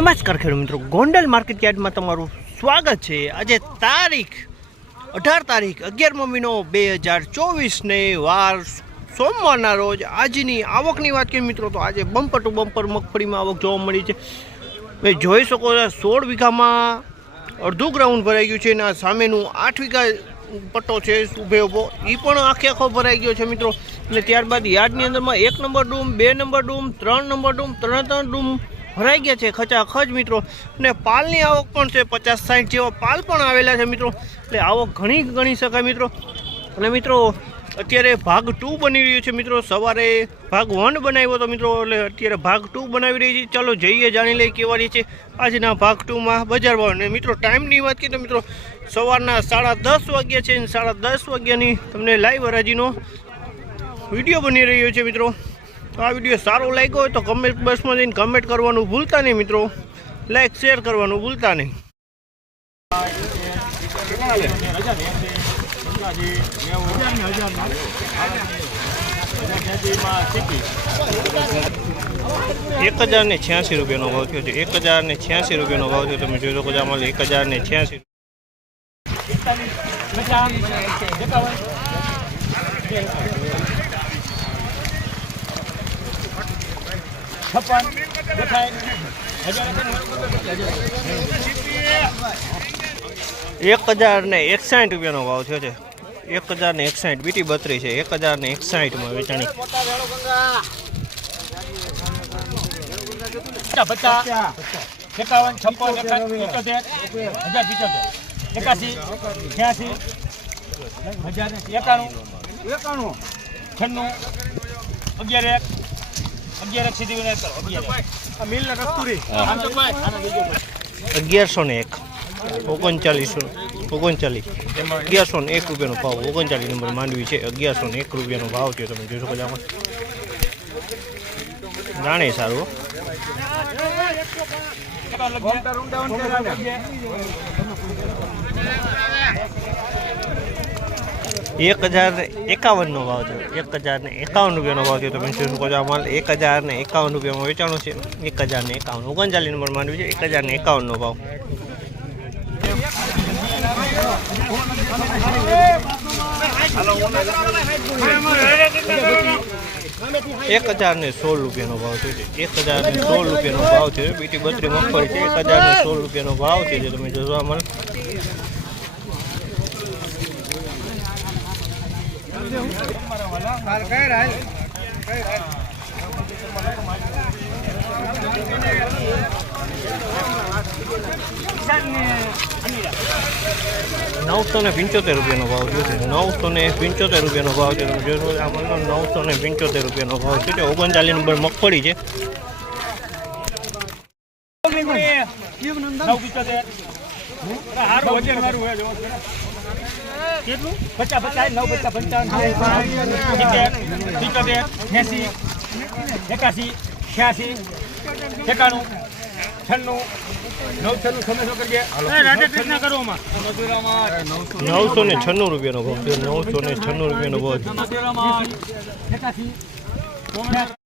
નમસ્કાર ખેડૂત મિત્રો, ગોંડલ માર્કેટ યાર્ડમાં તમારું સ્વાગત છે। આજે તારીખ 18 તારીખ 11મો મહિનો 2024 ને વાર સોમવારના રોજ આજની આવકની વાત કરીએ મિત્રો તો આજે બમ્પર ટુ બમ્પર મગફળીમાં આવક જોવા મળી છે। તમે જોઈ શકો છો 16 વીઘામાં અડધું ગ્રાઉન્ડ ભરાઈ ગયું છે અને સામેનું 8 વીઘા પટ્ટો છે ઊભે ઊભો એ પણ આખો ભરાઈ ગયો છે મિત્રો। અને ત્યારબાદ યાર્ડની અંદરમાં 1 number doom, 2 number doom, 3 number doom, 3 doom ભરાઈ ગયા છે ખચાખચ મિત્રો। અને પાલની આવક પણ છે 50-60 જેવા પાલ પણ આવેલા છે મિત્રો। એટલે આવક ઘણી ગણી શકાય મિત્રો। અને મિત્રો અત્યારે ભાગ 2 બની રહ્યો છે મિત્રો। સવારે ભાગ 1 બનાવ્યો હતો મિત્રો, એટલે અત્યારે ભાગ 2 બનાવી રહી છે। ચાલો જઈએ જાણી લઈએ કેવા રહી છે આજના ભાગ 2માં બજાર ભાવ। અને મિત્રો ટાઈમની વાત કરીએ તો મિત્રો સવારના 10:30 વાગ્યા છે અને 10:30 વાગ્યાની તમને લાઈવ હરાજીનો વિડીયો બની રહ્યો છે મિત્રો। તો આ વિડીયો સારો લાગ્યો હોય તો કમેન્ટ બોક્સમાં જઈને કમેન્ટ કરવાનું ભૂલતા નહીં મિત્રો, લાઈક શેર કરવાનું ભૂલતા નહીં। ₹1086 રૂપિયાનો ભાવ થયો છે। ₹1086 રૂપિયાનો ભાવ થયો, તમે જોઈ શકો છો આમાં 1086। ₹1061 રૂપિયાનો ભાવ થયો છે। 1061 બીટી 32 છે। 1061 વેચાણી। 1101 રૂપિયાનો ભાવ। 39 નંબર માંડવી છે। 1101 રૂપિયાનો ભાવ થયો, તમે જોઈ શકો છો આમાં જાણે સારું। 1051 નો ભાવ થયો। 1051 રૂપિયાનો ભાવ થયો, તમે જોઈ શકો છો આમાં 1051 રૂપિયામાં વેચાણું છે। 1051 39 નંબર માંડવી છે। 1051 નો ભાવ। 1016 રૂપિયાનો ભાવ થયો છે। 1016 રૂપિયાનો ભાવ થયો। બીટી 32 મગફળી છે। 1016 રૂપિયાનો ભાવ થયો છે, તમે જોશો આમાં। ₹975 રૂપિયાનો ભાવ થયો છે। 975 રૂપિયાનો ભાવ છે, તમે જોશો આમાં 975 રૂપિયાનો ભાવ છે। 39 નંબર મગફળી છે। ₹996 રૂપિયાનો ભાવ છે। 996 રૂપિયાનો ભાવ છે।